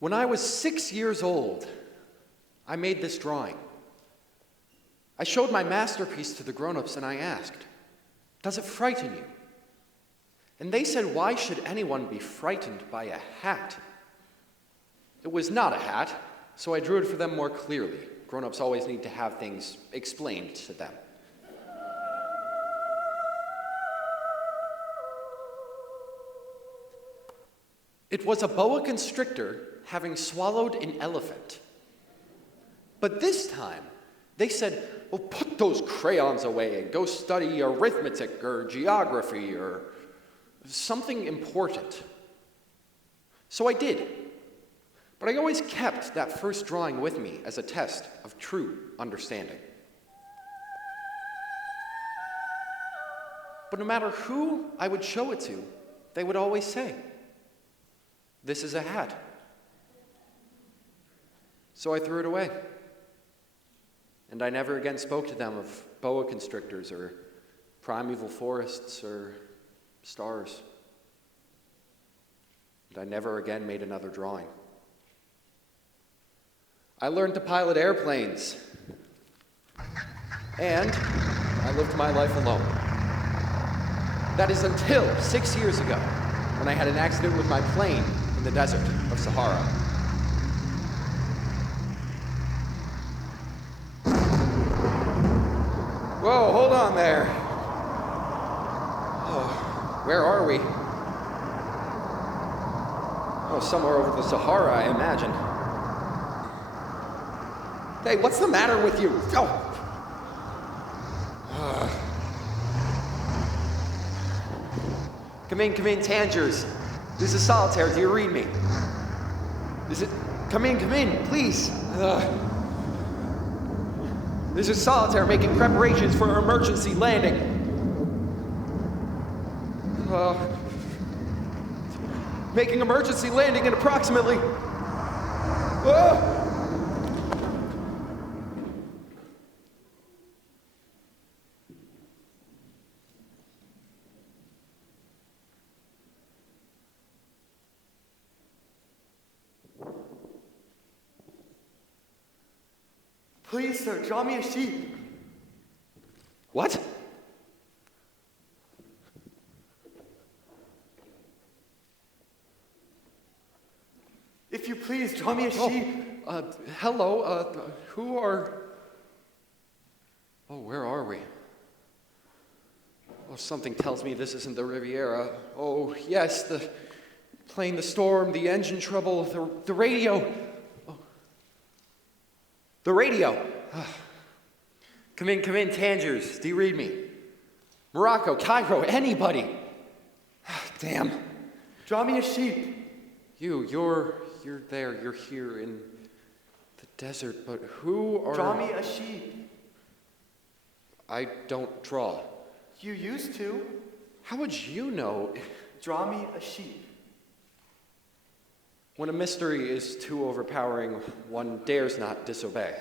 When I was 6 years old, I made this drawing. I showed my masterpiece to the grown-ups and I asked, "Does it frighten you?" And they said, "Why should anyone be frightened by a hat?" It was not a hat, so I drew it for them more clearly. Grown-ups always need to have things explained to them. It was a boa constrictor having swallowed an elephant. But this time, they said, "Well, put those crayons away and go study arithmetic or geography or something important." So I did. But I always kept that first drawing with me as a test of true understanding. But no matter who I would show it to, they would always say, "This is a hat." So I threw it away. And I never again spoke to them of boa constrictors or primeval forests or stars. And I never again made another drawing. I learned to pilot airplanes. And I lived my life alone. That is until 6 years ago, when I had an accident with my plane in the desert of Sahara. Whoa, hold on there. Oh, where are we? Oh, somewhere over the Sahara, I imagine. Hey, what's the matter with you? Oh. Come in, Tangers. This is Solitaire. Do you read me? Come in, please. This is Solitaire making preparations for emergency landing. Making emergency landing in approximately... Please, sir, draw me a sheep. What? If you please, draw me a sheep. Hello, who are... Oh, where are we? Oh, something tells me this isn't the Riviera. Oh, yes, the plane, the storm, the engine trouble, the radio. The radio. Come in, Tangers. Do you read me? Morocco, Cairo, anybody. Damn. Draw me a sheep. You're there. You're here in the desert, but who are... Draw me a sheep. I don't draw. You used to. How would you know? Draw me a sheep. When a mystery is too overpowering, one dares not disobey.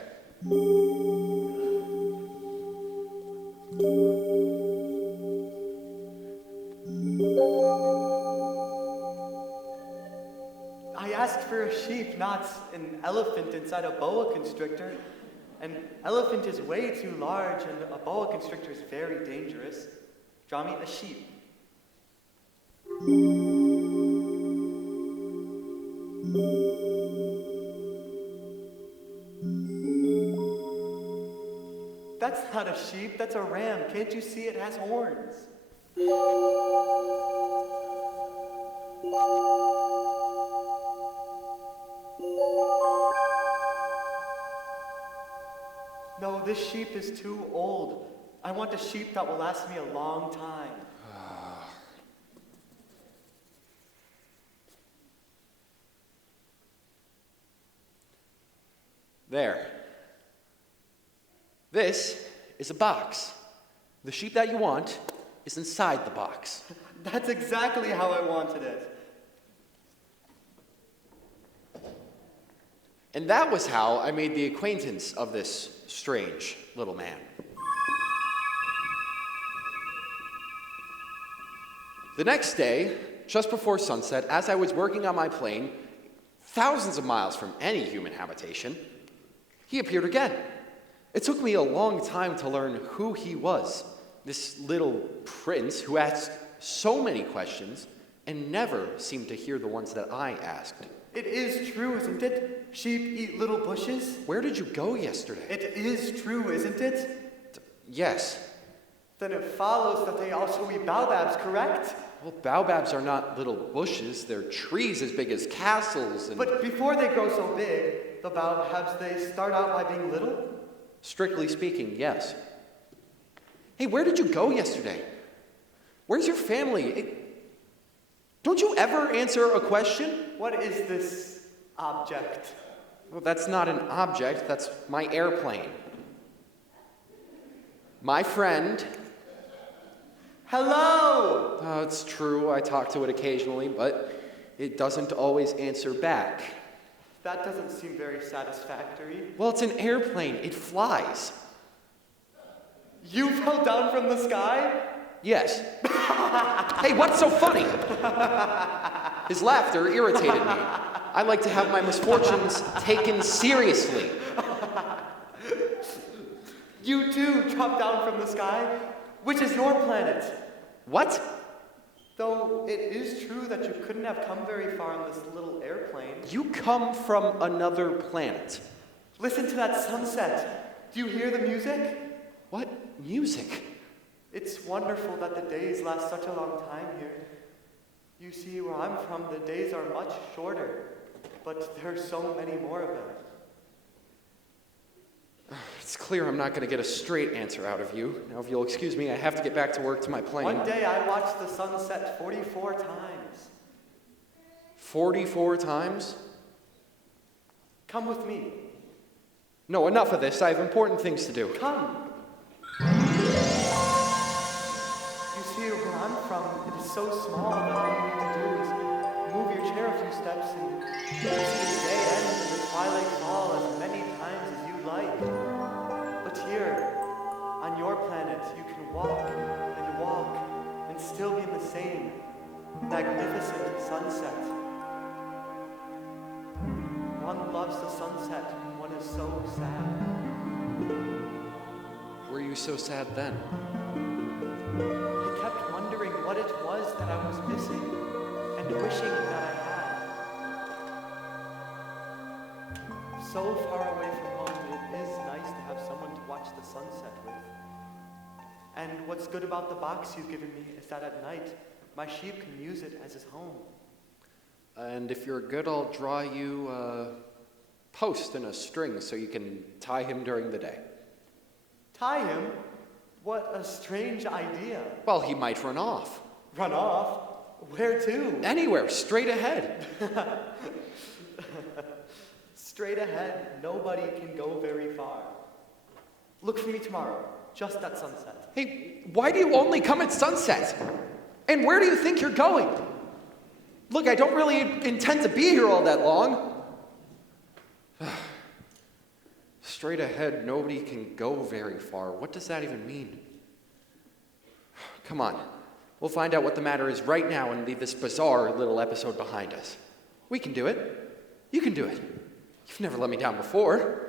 I asked for a sheep, not an elephant inside a boa constrictor. An elephant is way too large, and a boa constrictor is very dangerous. Draw me a sheep. That's not a sheep, that's a ram. Can't you see it has horns? No, this sheep is too old. I want a sheep that will last me a long time. There. This is a box. The sheep that you want is inside the box. That's exactly how I wanted it. And that was how I made the acquaintance of this strange little man. The next day, just before sunset, as I was working on my plane, thousands of miles from any human habitation. He appeared again. It took me a long time to learn who he was, this little prince who asked so many questions and never seemed to hear the ones that I asked. It is true, isn't it? Sheep eat little bushes. Where did you go yesterday? It is true, isn't it? Yes. Then it follows that they also eat baobabs, correct? Well, baobabs are not little bushes. They're trees as big as castles and... But before they grow so big, the baobabs, they start out by being little? Strictly speaking, yes. Hey, where did you go yesterday? Where's your family? Don't you ever answer a question? What is this object? Well, that's not an object. That's my airplane. My friend. Hello! Oh, it's true. I talk to it occasionally, but it doesn't always answer back. That doesn't seem very satisfactory. Well, it's an airplane. It flies. You fell down from the sky? Yes. Hey, what's so funny? His laughter irritated me. I like to have my misfortunes taken seriously. You too dropped down from the sky, which is your planet. What? Though it is true that you couldn't have come very far on this little airplane. You come from another planet. Listen to that sunset. Do you hear the music? What music? It's wonderful that the days last such a long time here. You see, where I'm from, the days are much shorter, but there are so many more of them. It's clear I'm not going to get a straight answer out of you. Now, if you'll excuse me, I have to get back to work to my plane. One day I watched the sun set 44 times. 44 times? Come with me. No, enough of this. I have important things to do. Come. You see, where I'm from, it is so small that all you need to do is move your chair a few steps and you see the day end and the twilight fall as many times as you like. But here, on your planet, you can walk and still be in the same magnificent sunset. One loves the sunset and one is so sad. Were you so sad then? I kept wondering what it was that I was missing and wishing that I had. So far away from home, it is nice to have someone to watch the sunset with. And what's good about the box you've given me is that at night, my sheep can use it as his home. And if you're good, I'll draw you a post and a string so you can tie him during the day. Tie him? What a strange idea. Well, he might run off. Run off? Where to? Anywhere, straight ahead. Straight ahead, nobody can go very far. Look for me tomorrow, just at sunset. Hey, why do you only come at sunset? And where do you think you're going? Look, I don't really intend to be here all that long. Straight ahead, nobody can go very far. What does that even mean? Come on. We'll find out what the matter is right now and leave this bizarre little episode behind us. We can do it. You can do it. You've never let me down before.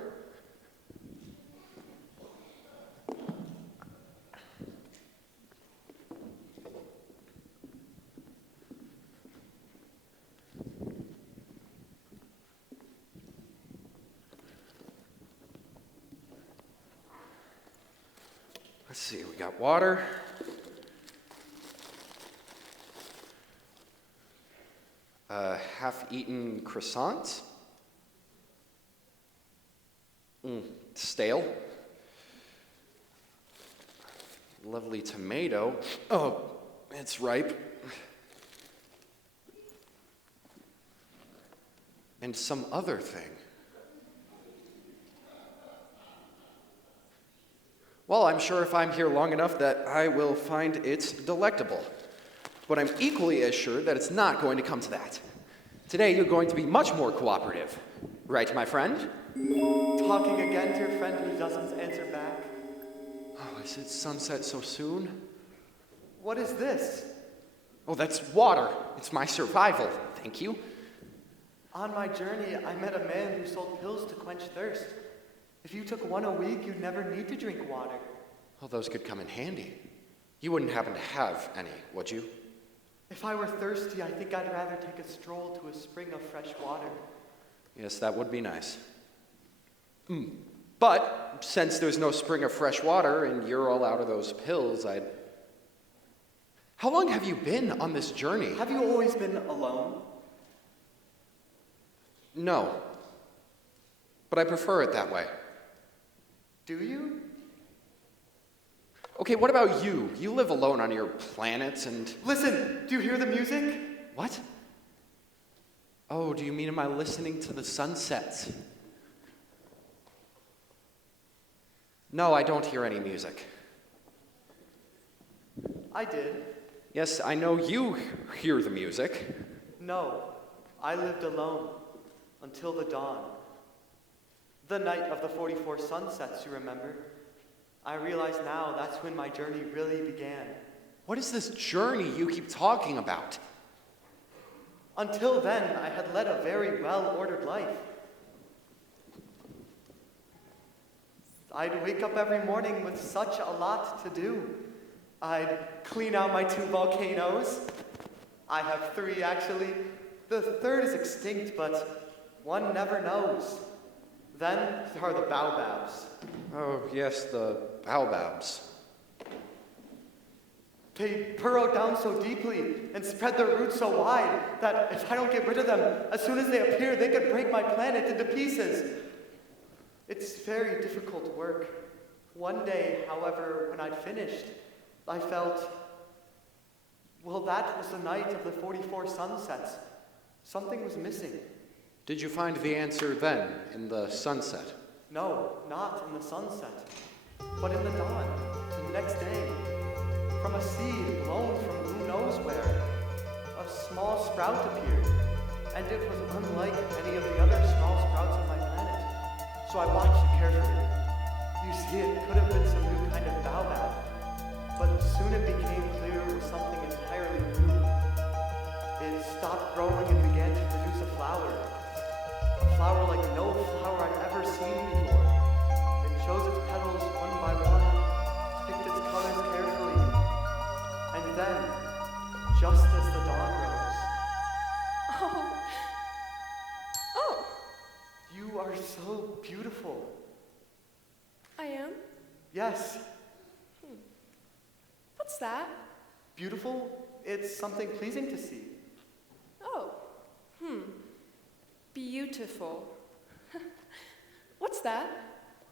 Let's see, we got water. Half-eaten croissants. Stale. Lovely tomato. Oh, it's ripe. And some other thing. Well, I'm sure if I'm here long enough that I will find it delectable. But I'm equally as sure that it's not going to come to that. Today, you're going to be much more cooperative. Right, my friend? Talking again to your friend who doesn't answer back. Oh, is it sunset so soon? What is this? Oh, that's water. It's my survival. Thank you. On my journey, I met a man who sold pills to quench thirst. If you took one a week, you'd never need to drink water. Well, those could come in handy. You wouldn't happen to have any, would you? If I were thirsty, I think I'd rather take a stroll to a spring of fresh water. Yes, that would be nice. But since there's no spring of fresh water and you're all out of those pills, How long have you been on this journey? Have you always been alone? No. But I prefer it that way. Do you? Okay, what about you? You live alone on your planet and... Listen, do you hear the music? What? Oh, do you mean am I listening to the sunsets? No, I don't hear any music. I did. Yes, I know you hear the music. No, I lived alone until the dawn. The night of the 44 sunsets, you remember? I realize now that's when my journey really began. What is this journey you keep talking about? Until then, I had led a very well-ordered life. I'd wake up every morning with such a lot to do. I'd clean out my 2 volcanoes. I have 3, actually. The third is extinct, but one never knows. Then there are the baobabs. Oh, yes, the baobabs. They burrow down so deeply and spread their roots so wide that if I don't get rid of them, as soon as they appear, they could break my planet into pieces. It's very difficult work. One day, however, when I'd finished, I felt, well, that was the night of the 44 sunsets. Something was missing. Did you find the answer then, in the sunset? No, not in the sunset, but in the dawn, the next day. From a seed blown from who knows where, a small sprout appeared, and it was unlike any of the other small sprouts on my planet. So I watched it carefully. You see, it could have been some new kind of baobab, but soon it became clear it was something entirely new. It stopped growing and began to produce a flower like no flower I'd ever seen before. It chose its petals one by one, picked its colors carefully, and then, just as the dawn rose... Oh, You are so beautiful. I am? Yes, What's that? beautiful? It's something pleasing to see. Oh, beautiful. What's that?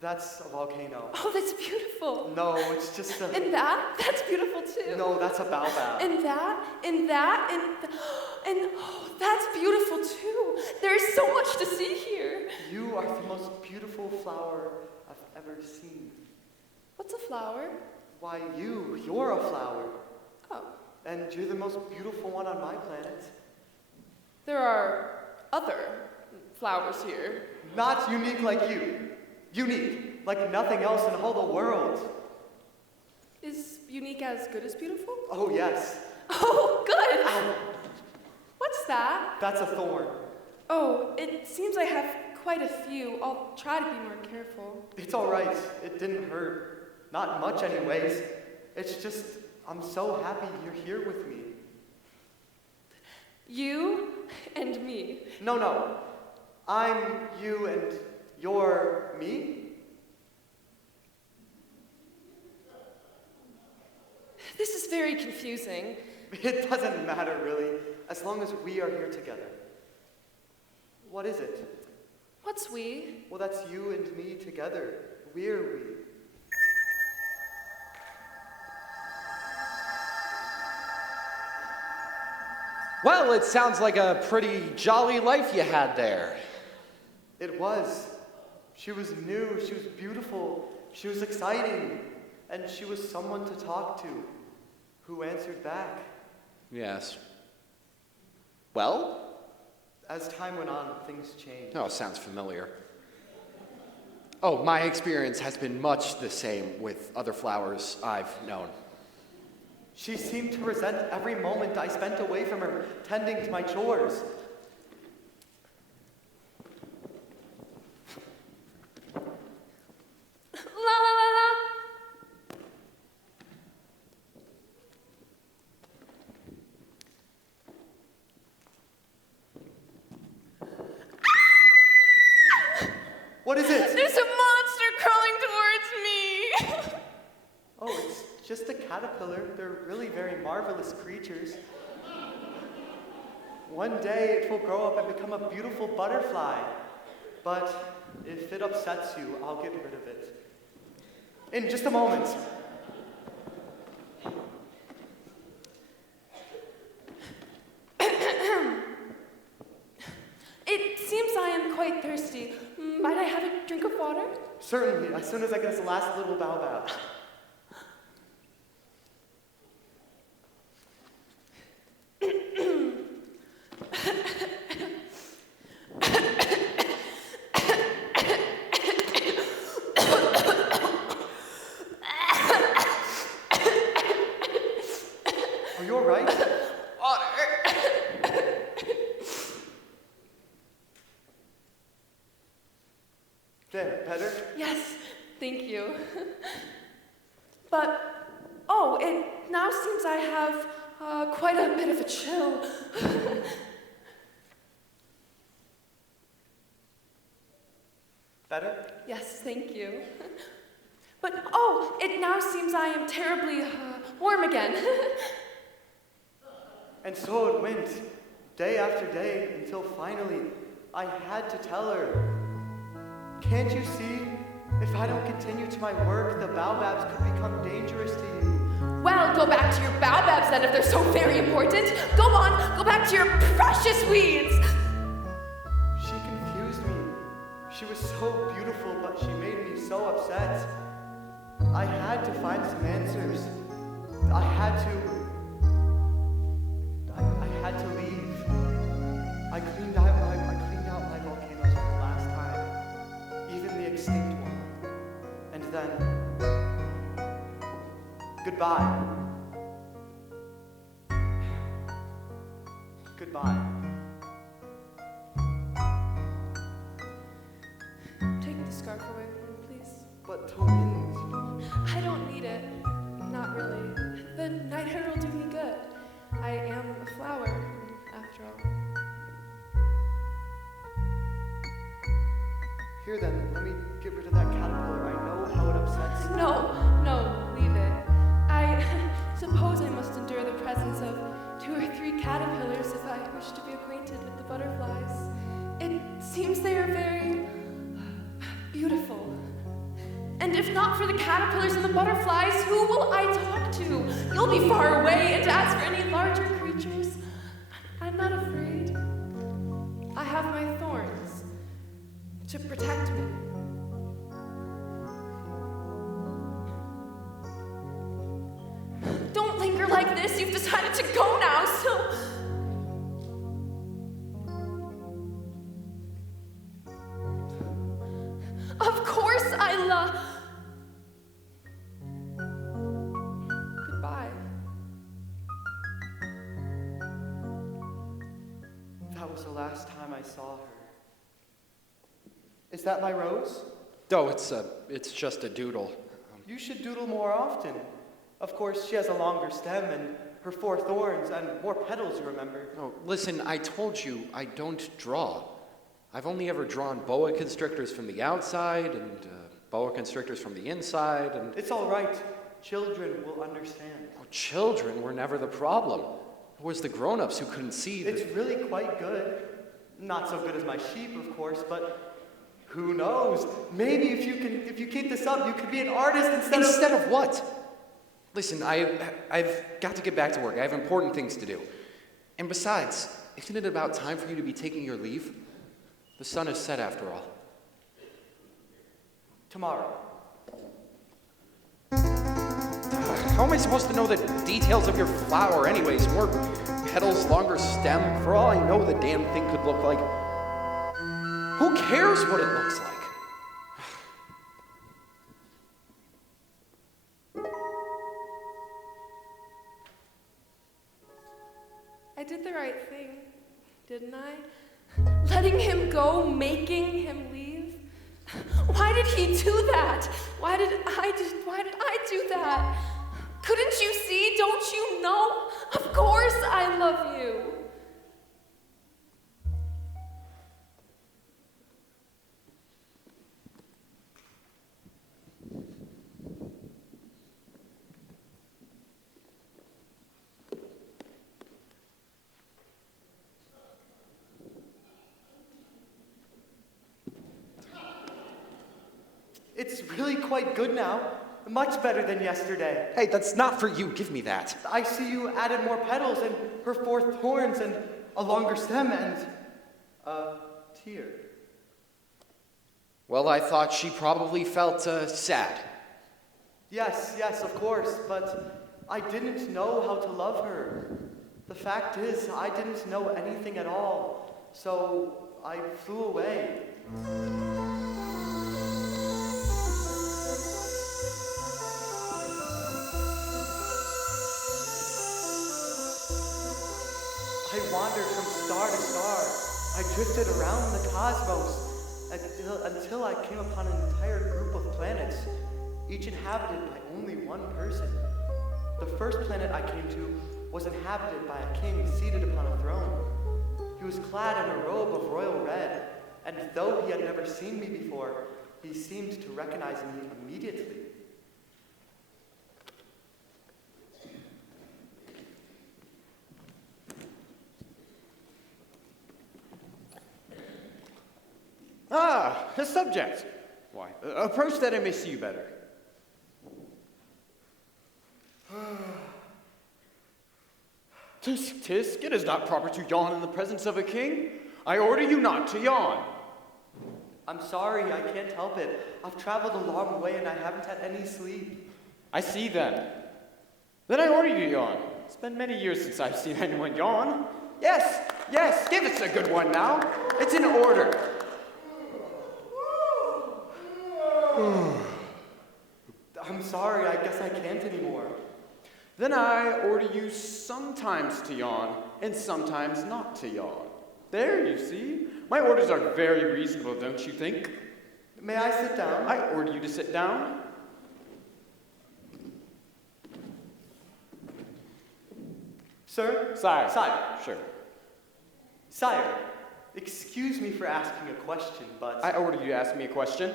That's a volcano. Oh, that's beautiful. No, it's just a... And that's beautiful too. No, that's a baobab. And oh, that's beautiful too. There's so much to see here. You are the most beautiful flower I've ever seen. What's a flower? Why, you're a flower. Oh, And you're the most beautiful one on my planet. there are other flowers here. Not unique like you. Unique, like nothing else in all the world. Is unique as good as beautiful? Oh, yes. Oh, good. Ow. What's that? That's a thorn. Oh, it seems I have quite a few. I'll try to be more careful. It's all right. It didn't hurt. Not much anyways. It's just, I'm so happy you're here with me. You and me. No. I'm you and you're me? This is very confusing. It doesn't matter really, as long as we are here together. What is it? What's we? Well, that's you and me together. We're we. Well, it sounds like a pretty jolly life you had there. It was. She was new, she was beautiful, she was exciting, and she was someone to talk to, who answered back. Yes. Well? As time went on, things changed. Oh, sounds familiar. Oh, my experience has been much the same with other flowers I've known. She seemed to resent every moment I spent away from her, tending to my chores. What is it? There's a monster crawling towards me. Oh, it's just a caterpillar. They're really very marvelous creatures. One day it will grow up and become a beautiful butterfly. But if it upsets you, I'll get rid of it. In just a moment. It seems I am quite thirsty. Might I have a drink of water? Certainly, as soon as I get this last little baobab. Are you all right? Water. There, better? Yes, thank you. But, oh, it now seems I have quite a bit of a chill. Better? Yes, thank you. But, oh, it now seems I am terribly warm again. And so it went, day after day, until finally I had to tell her, can't you see? If I don't continue to my work, the baobabs could become dangerous to you. Well, go back to your baobabs then if they're so very important. Go on, go back to your precious weeds. She confused me. She was so beautiful, but she made me so upset. I had to find some answers. I had to leave. I cleaned out my volcanoes for the last time, even the extinct one. And then, goodbye. Goodbye. Take the scarf away from me, please. But the wind. I don't need it. Not really. The night air will do me good. I am a flower, after all. Here then, let me get rid of that caterpillar. I know how it upsets you. No, leave it. I suppose I must endure the presence of 2 or 3 caterpillars if I wish to be acquainted with the butterflies. It seems they are very beautiful. And if not for the caterpillars and the butterflies, who will I talk to? You'll be far away, and as for any larger creatures, I'm not afraid. I have my thorns to protect me. Don't linger like this. You've decided to go now, so... Of course I love... Goodbye. That was the last time I saw her. Is that my rose? Oh, it's just a doodle. You should doodle more often. Of course, she has a longer stem and her 4 thorns and more petals, you remember. Oh, listen, I told you I don't draw. I've only ever drawn boa constrictors from the outside and boa constrictors from the inside, and... It's all right. Children will understand. Oh, children were never the problem. It was the grown-ups who couldn't see that... It's really quite good. Not so good as my sheep, of course, but who knows? Maybe if you keep this up, you could be an artist Instead of what? Listen, I've got to get back to work. I have important things to do. And besides, isn't it about time for you to be taking your leave? The sun has set after all. Tomorrow. How am I supposed to know the details of your flower anyways? More petals, longer stem. For all I know, the damn thing could look like... Who cares what it looks like? I did the right thing, didn't I? Letting him go, making him leave. Why did he do that? Why did I do that? Couldn't you see? Don't you know? Of course I love you. It's really quite good now. Much better than yesterday. Hey, that's not for you. Give me that. I see you added more petals and her 4 thorns and a longer stem and a tear. Well, I thought she probably felt sad. Yes, of course, but I didn't know how to love her. The fact is, I didn't know anything at all, so I flew away. I wandered from star to star. I drifted around the cosmos until I came upon an entire group of planets, each inhabited by only one person. The first planet I came to was inhabited by a king seated upon a throne. He was clad in a robe of royal red, and though he had never seen me before, he seemed to recognize me immediately. Ah, a subject. Why, approach that I may see you better. Tisk, it is not proper to yawn in the presence of a king. I order you not to yawn. I'm sorry, I can't help it. I've traveled a long way and I haven't had any sleep. I see then. Then I order you to yawn. It's been many years since I've seen anyone yawn. Yes, give us a good one now. It's in order. I'm sorry, I guess I can't anymore. Then I order you sometimes to yawn and sometimes not to yawn. There, you see. My orders are very reasonable, don't you think? May I sit down? I order you to sit down. Sir? Sire. Sire. Sure. Sire, excuse me for asking a question, but... I order you to ask me a question.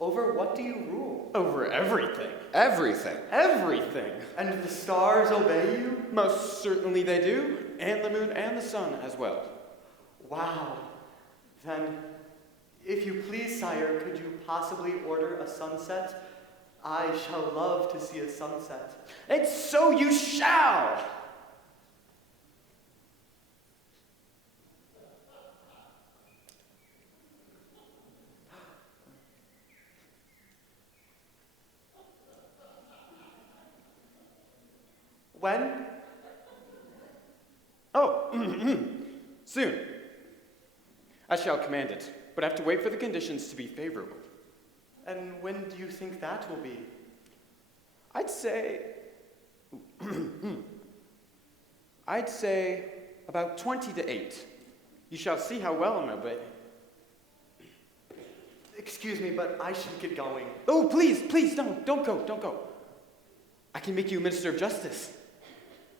Over what do you rule? Over everything. Everything. Everything. And the stars obey you? Most certainly they do, and the moon and the sun as well. Wow. Then, if you please, sire, could you possibly order a sunset? I shall love to see a sunset. And so you shall! When? Oh, soon. I shall command it, but I have to wait for the conditions to be favorable. And when do you think that will be? I'd say about 20 to 8. You shall see how well I'm obeying. Excuse me, but I should get going. Oh, please, don't go. I can make you a minister of justice.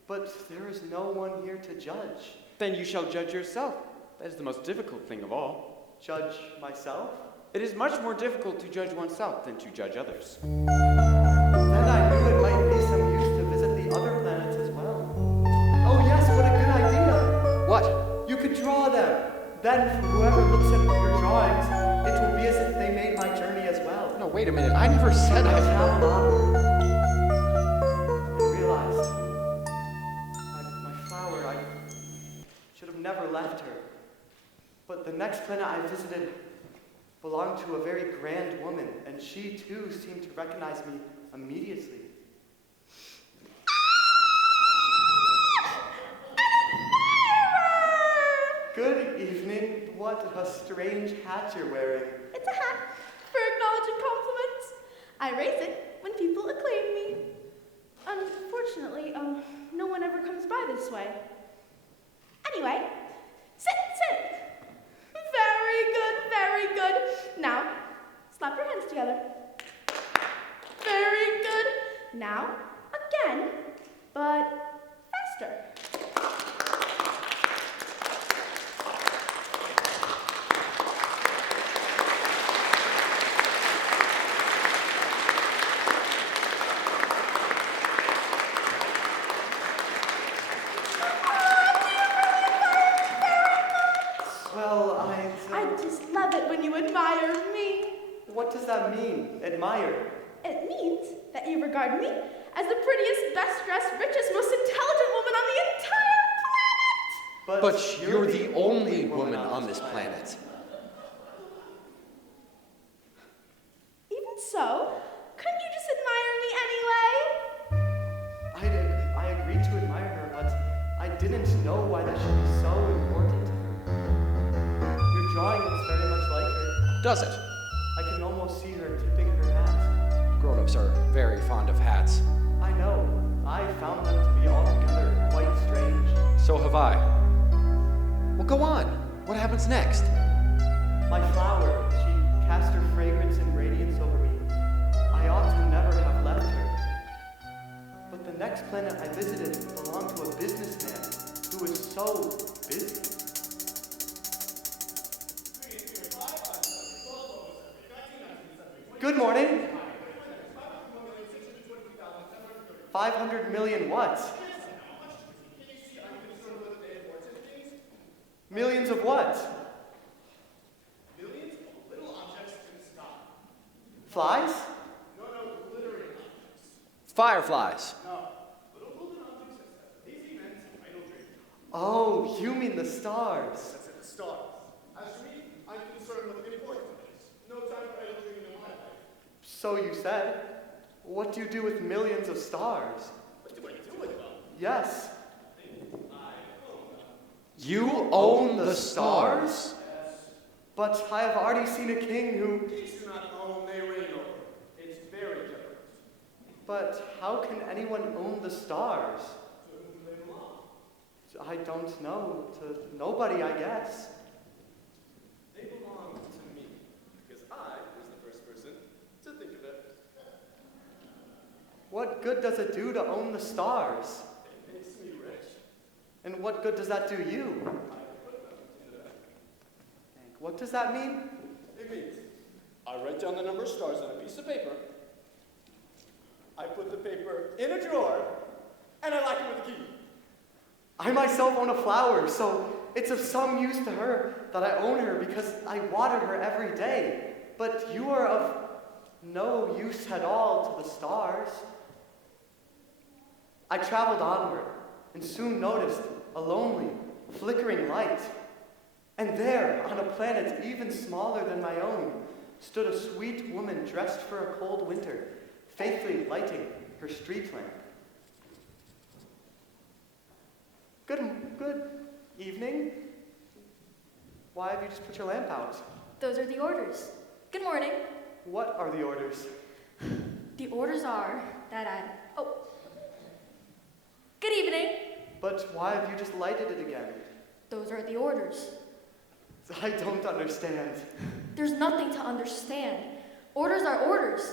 But there is no one here to judge. Then you shall judge yourself. That is the most difficult thing of all. Judge myself? It is much more difficult to judge oneself than to judge others. Then I knew it might be some use to visit the other planets as well. Oh yes, what a good idea! What? You could draw them. Then whoever looks at your drawings, it will be as if they made my journey as well. No, wait a minute. I never said I I... traveled onward. I realized my flower, I should have never left her. But the next planet I visited belonged to a very grand woman, and she too seemed to recognize me immediately. Good evening. What a strange hat you're wearing. It's a hat for acknowledging compliments. I raise it when people acclaim me. Unfortunately, no one ever comes by this way. Anyway, sit. Very good. Now, slap your hands together. Very good. Now, again, but faster. Well, I just love it when you admire me. What What does that mean, admire? It means that you regard me as the prettiest, best-dressed, richest, most intelligent woman on the entire planet! But you're the only woman on this planet. Even so, couldn't you just admire me anyway? I agreed to admire her, but I didn't know why that should be so important to her. Your drawing looks very much like her. Does it? I can almost see her tipping her hat. Grown-ups are very fond of hats. I know. I found them to be altogether quite strange. So have I. Well, go on. What happens next? My flower, she cast her fragrance and radiance over me. I ought to never have left her. But the next planet I visited belonged to a businessman who was so busy. Good morning. 500 million what? Millions of what? Millions of little objects in the sky. Flies? No, glittering objects. Fireflies. No, little golden objects that lazy men's idle dream. Oh, you mean the stars. That's it, the stars. As for me, I'm concerned with the important things. No time for idle dreaming in my life. So you said. What do you do with millions of stars? What do I do with them? Yes. You own the stars? But I have already seen a king who... Kings do not own, they reign over. It's very different. But how can anyone own the stars? To whom they belong. I don't know. To nobody, I guess. They belong to me, because I was the first person to think of it. What good does it do to own the stars? It makes me rich. And what good does that do you? I put them in the bank. What does that mean? It means I write down the number of stars on a piece of paper, I put the paper in a drawer, and I lock it with a key. I myself own a flower, so it's of some use to her that I own her because I water her every day. But you are of no use at all to the stars. I traveled onward and soon noticed a lonely, flickering light. And there, on a planet even smaller than my own, stood a sweet woman dressed for a cold winter, faithfully lighting her street lamp. Good evening. Why have you just put your lamp out? Those are the orders. Good morning. What are the orders? The orders are that Good evening. But why have you just lighted it again? Those are the orders. I don't understand. There's nothing to understand. Orders are orders.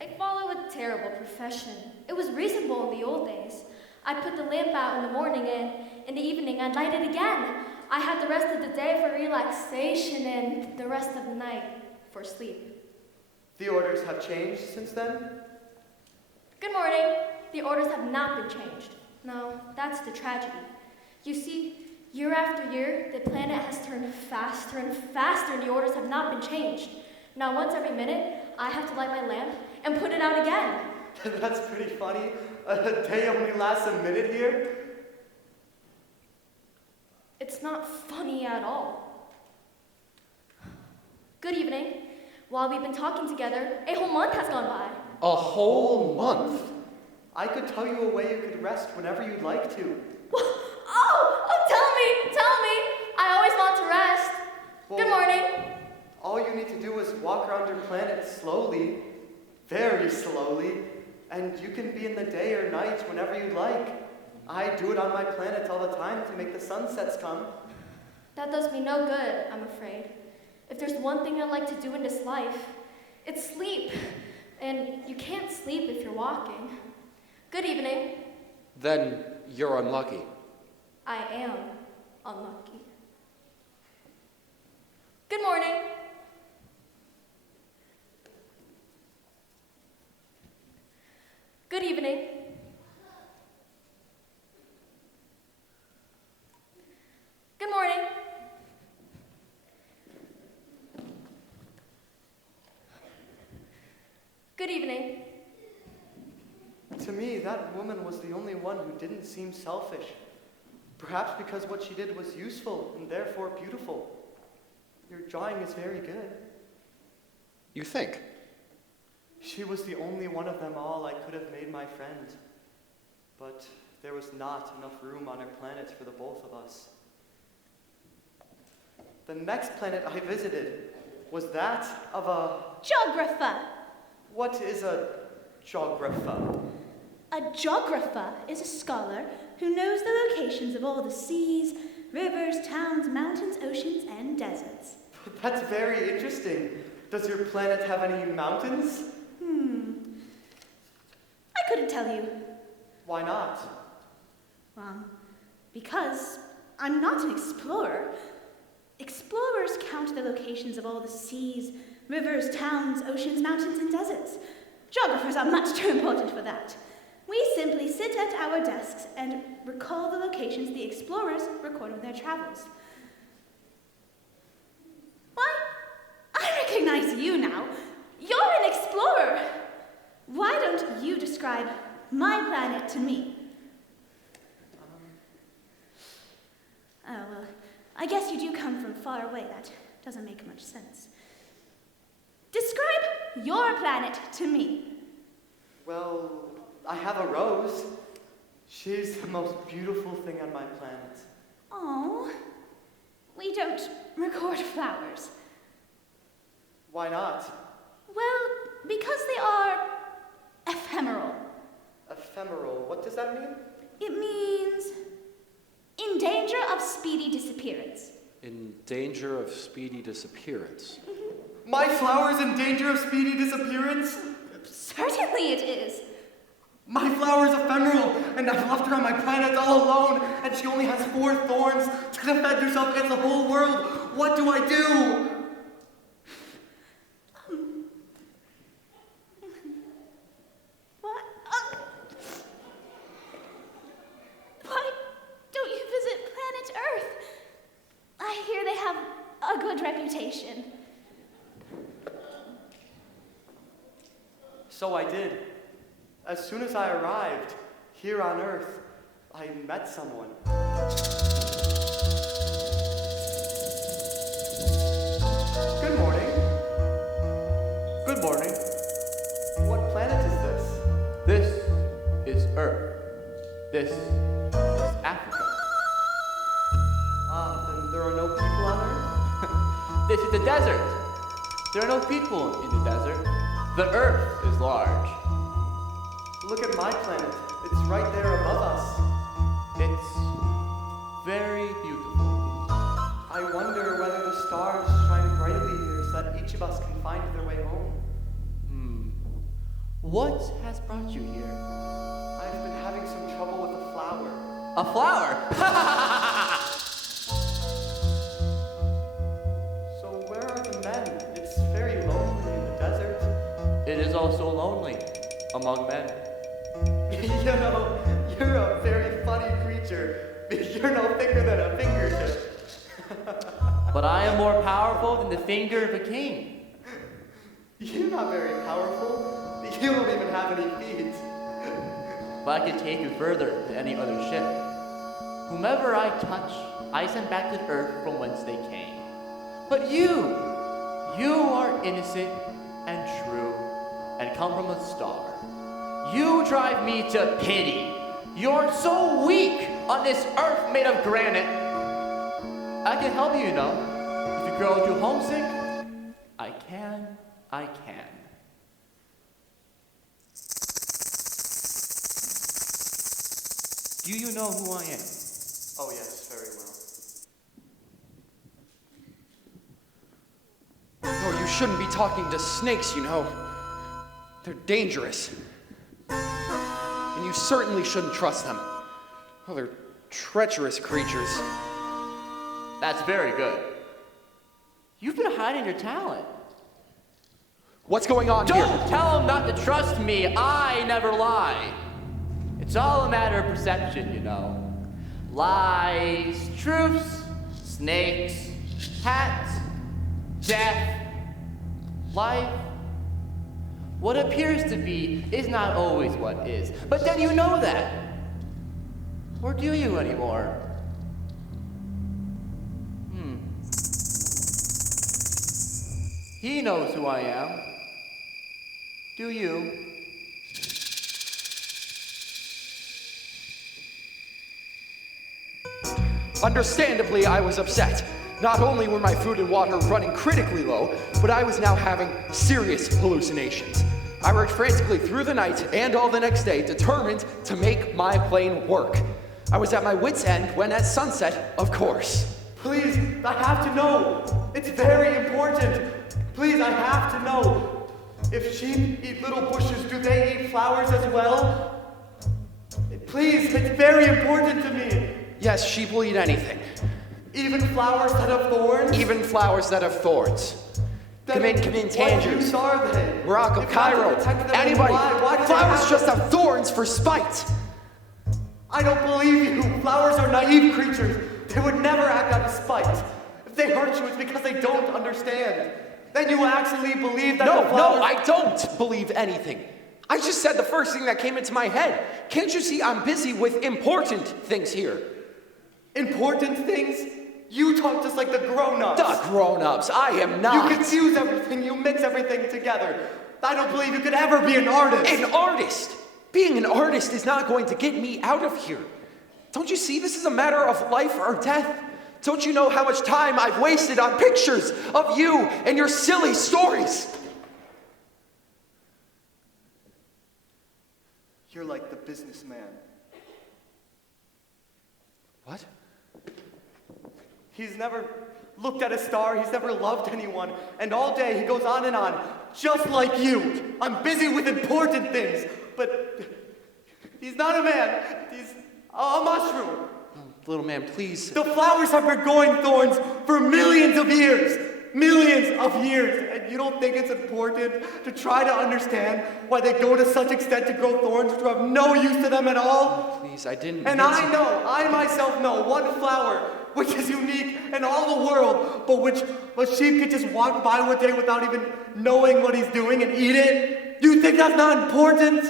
I follow a terrible profession. It was reasonable in the old days. I'd put the lamp out in the morning and in the evening I'd light it again. I had the rest of the day for relaxation and the rest of the night for sleep. The orders have changed since then? Good morning. The orders have not been changed. No, that's the tragedy. You see, year after year, the planet has turned faster and faster and the orders have not been changed. Now once every minute, I have to light my lamp and put it out again. That's pretty funny. A day only lasts a minute here? It's not funny at all. Good evening. While we've been talking together, a whole month has gone by. A whole month? I could tell you a way you could rest whenever you'd like to. Tell me. I always want to rest. Well, Good morning. All you need to do is walk around your planet slowly, very slowly, and you can be in the day or night whenever you'd like. I do it on my planet all the time to make the sunsets come. That does me no good, I'm afraid. If there's one thing I like to do in this life, it's sleep. And you can't sleep if you're walking. Good evening. Then you're unlucky. I am unlucky. Good morning. Good evening. Good morning. evening. To me, that woman was the only one who didn't seem selfish. Perhaps because what she did was useful and therefore beautiful. Your drawing is very good. You think? She was the only one of them all I could have made my friend. But there was not enough room on our planet for the both of us. The next planet I visited was that of a... Geographer. What is a geographer? A geographer is a scholar who knows the locations of all the seas, rivers, towns, mountains, oceans, and deserts. That's very interesting. Does your planet have any mountains? I couldn't tell you. Why not? Because I'm not an explorer. Explorers count the locations of all the seas, rivers, towns, oceans, mountains, and deserts. Geographers are much too important for that. We simply sit at our desks and recall the locations the explorers record on their travels. Why, I recognize you now. You're an explorer. Why don't you describe my planet to me? Oh, well, I guess you do come from far away. That doesn't make much sense. Describe your planet to me. Well, I have a rose. She's the most beautiful thing on my planet. Oh, we don't record flowers. Why not? Well, because they are ephemeral. Ephemeral, what does that mean? It means in danger of speedy disappearance. In danger of speedy disappearance. My flower's in danger of speedy disappearance? Certainly it is. My flower's ephemeral, and I've left her on my planet all alone, and she only has 4 thorns to defend herself against the whole world. What do I do? What? Why don't you visit planet Earth? I hear they have a good reputation. So I did. As soon as I arrived here on Earth, I met someone. Good morning. Good morning. What planet is this? This is Earth. This is Africa. Then there are no people on Earth? This is the desert. There are no people in the desert. The Earth is large. Look at my planet. It's right there above us. It's very beautiful. I wonder whether the stars shine brightly here so that each of us can find their way home. What has brought you here? I've been having some trouble with a flower. A flower? So where are the men? It's very lonely in the desert. It is also lonely among men. You know, you're a very funny creature. You're no thicker than a fingertip. But I am more powerful than the finger of a king. You're not very powerful. You don't even have any feet. But I can take you further than any other ship. Whomever I touch, I send back to the earth from whence they came. But you are innocent and true and come from a star. You drive me to pity. You're so weak on this earth made of granite. I can help you, you know. If you grow too homesick, I can. Do you know who I am? Oh yes, very well. Oh, you shouldn't be talking to snakes, you know. They're dangerous. And you certainly shouldn't trust them. Oh, they're treacherous creatures. That's very good. You've been hiding your talent. What's going on here? Don't tell him not to trust me. I never lie. It's all a matter of perception, you know. Lies, truths, snakes, hats, death, life. What appears to be is not always what is. But then you know that. Or do you anymore? He knows who I am. Do you? Understandably, I was upset. Not only were my food and water running critically low, but I was now having serious hallucinations. I worked frantically through the night and all the next day, determined to make my plane work. I was at my wit's end when at sunset, of course. Please, I have to know. It's very important. Please, I have to know. If sheep eat little bushes, do they eat flowers as well? Please, it's very important to me. Yes, sheep will eat anything. Even flowers that have thorns? Even flowers that have thorns. Come in, What tangers. use are they? Morocco, If not to Cairo, protect them, anybody. why do they Flowers have just them? have thorns for spite. I don't believe you. Flowers are naive creatures. They would never act out of spite. If they hurt you, it's because they don't understand. Then you actually believe that the flowers... No, I don't believe anything. I just said the first thing that came into my head. Can't you see I'm busy with important things here? Important things? You talk just like the grown-ups. The grown-ups, I am You not. confuse everything, you mix everything together. I don't believe you could ever be an artist. An artist? Being an artist is not going to get me out of here. Don't you see this is a matter of life or death? Don't you know how much time I've wasted on pictures of you and your silly stories? You're like the businessman. What? He's never looked at a star, he's never loved anyone, and all day he goes on and on, just like you. I'm busy with important things, but he's not a man, he's a mushroom. Little man, please. The flowers have been growing thorns for millions of years. Millions of years. And you don't think it's important to try to understand why they go to such extent to grow thorns which have no use to them at all? Please, I didn't. And I myself know one flower which is unique in all the world, but which a sheep could just walk by one day without even knowing what he's doing and eat it. You think that's not important?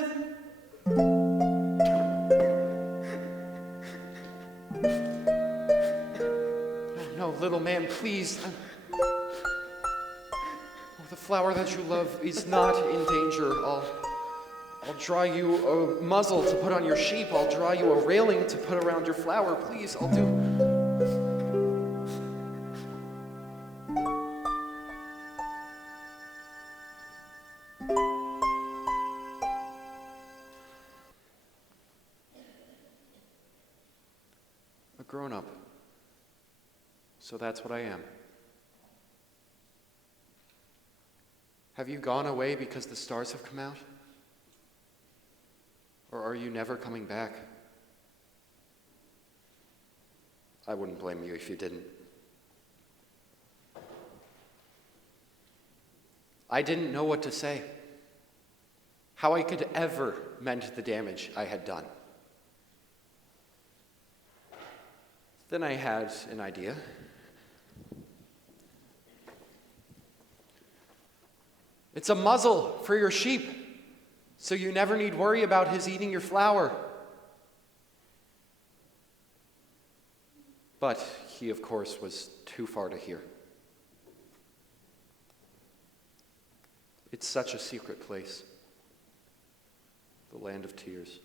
No, little man, please. Oh, the flower that you love is not in danger. I'll draw you a muzzle to put on your sheep. I'll draw you a railing to put around your flower. Please, I'll do. A grown-up. So that's what I am. Have you gone away because the stars have come out? Or are you never coming back? I wouldn't blame you if you didn't. I didn't know what to say. How I could ever mend the damage I had done. Then I had an idea. It's a muzzle for your sheep, so you never need worry about his eating your flower. But he, of course, was too far to hear. It's such a secret place, the land of tears.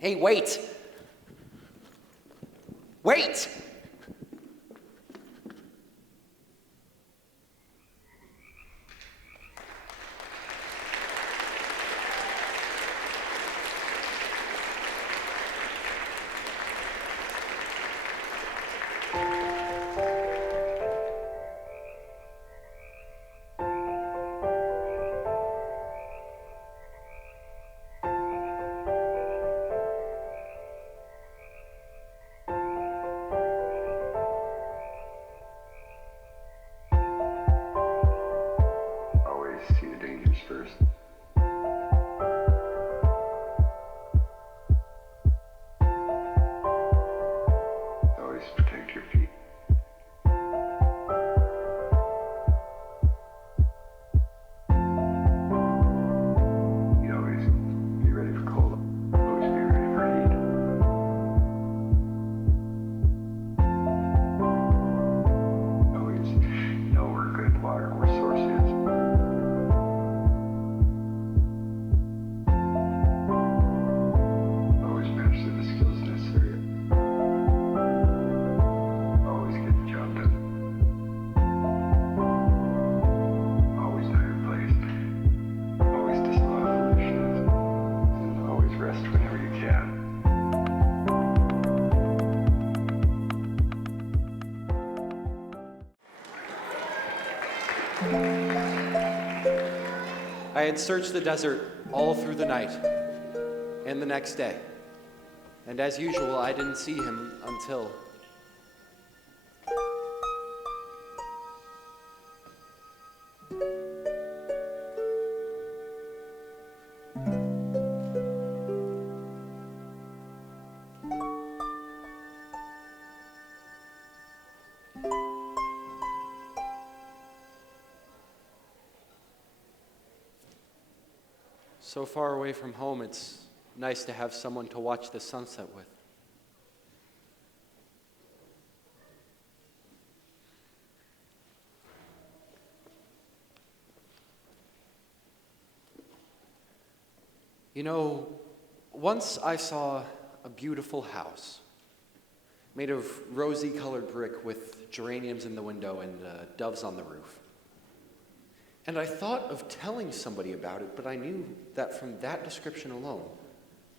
Hey, wait! Wait! I had searched the desert all through the night and the next day. And as usual, I didn't see him until... So far away from home, it's nice to have someone to watch the sunset with. You know, once I saw a beautiful house made of rosy-colored brick with geraniums in the window and doves on the roof. And I thought of telling somebody about it, but I knew that from that description alone,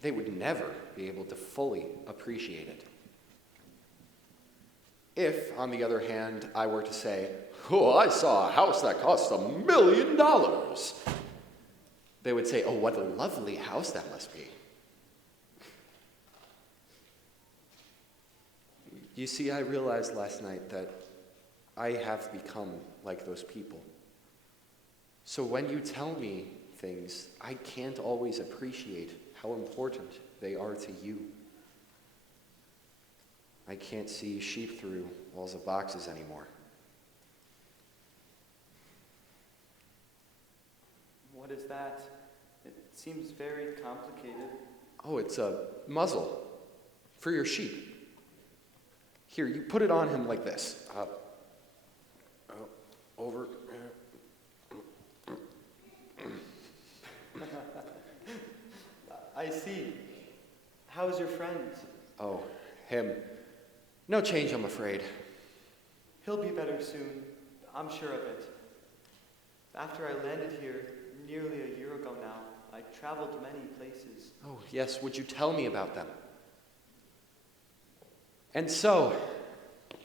they would never be able to fully appreciate it. If, on the other hand, I were to say, "Oh, I saw a house that cost $1 million," they would say, "Oh, what a lovely house that must be." You see, I realized last night that I have become like those people. So when you tell me things, I can't always appreciate how important they are to you. I can't see sheep through walls of boxes anymore. What is that? It seems very complicated. Oh, it's a muzzle for your sheep. Here, you put it on him like this. Over. I see. How's your friend? Oh, him. No change, I'm afraid. He'll be better soon. I'm sure of it. After I landed here nearly a year ago now, I traveled many places. Oh, yes, would you tell me about them? And so,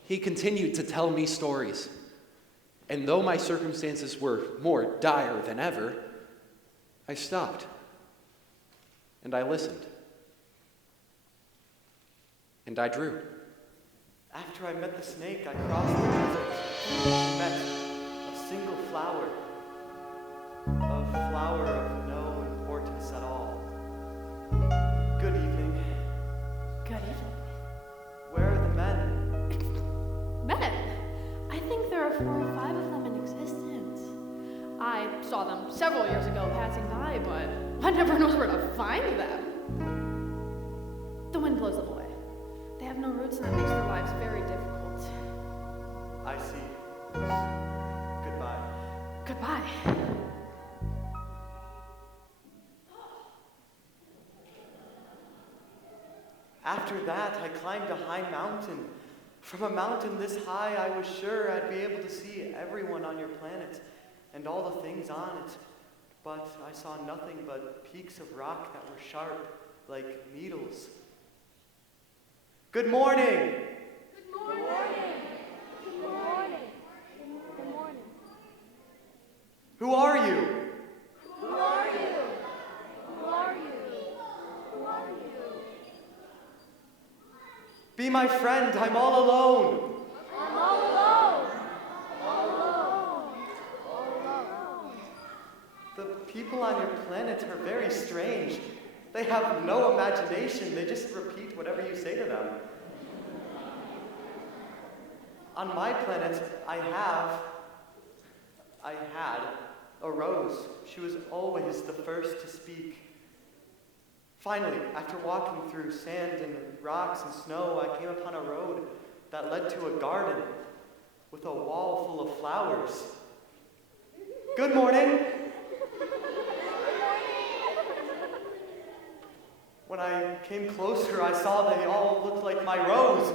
he continued to tell me stories. And though my circumstances were more dire than ever, I stopped. And I listened. And I drew. After I met the snake, I crossed the desert and met a single flower. A flower of no importance at all. Good evening. Good evening. Where are the men? Men? I think there are 4 or 5 of them in existence. I saw them several years ago passing by, but one never knows where to find them. The wind blows them away. They have no roots, and that makes their lives very difficult. I see. Goodbye. Goodbye. After that, I climbed a high mountain. From a mountain this high, I was sure I'd be able to see everyone on your planet and all the things on it. But I saw nothing but peaks of rock that were sharp, like needles. Good morning! Good morning. Good morning. Good morning. Who are you? Who are you? Who are you? Who are you? Be my friend, I'm all alone. I'm all alone. All alone. All alone. The people on your planet are very strange. They have no imagination, they just repeat whatever you say to them. On my planet, I had a rose. She was always the first to speak. Finally, after walking through sand and rocks and snow, I came upon a road that led to a garden with a wall full of flowers. Good morning! When I came closer, I saw they all looked like my rose.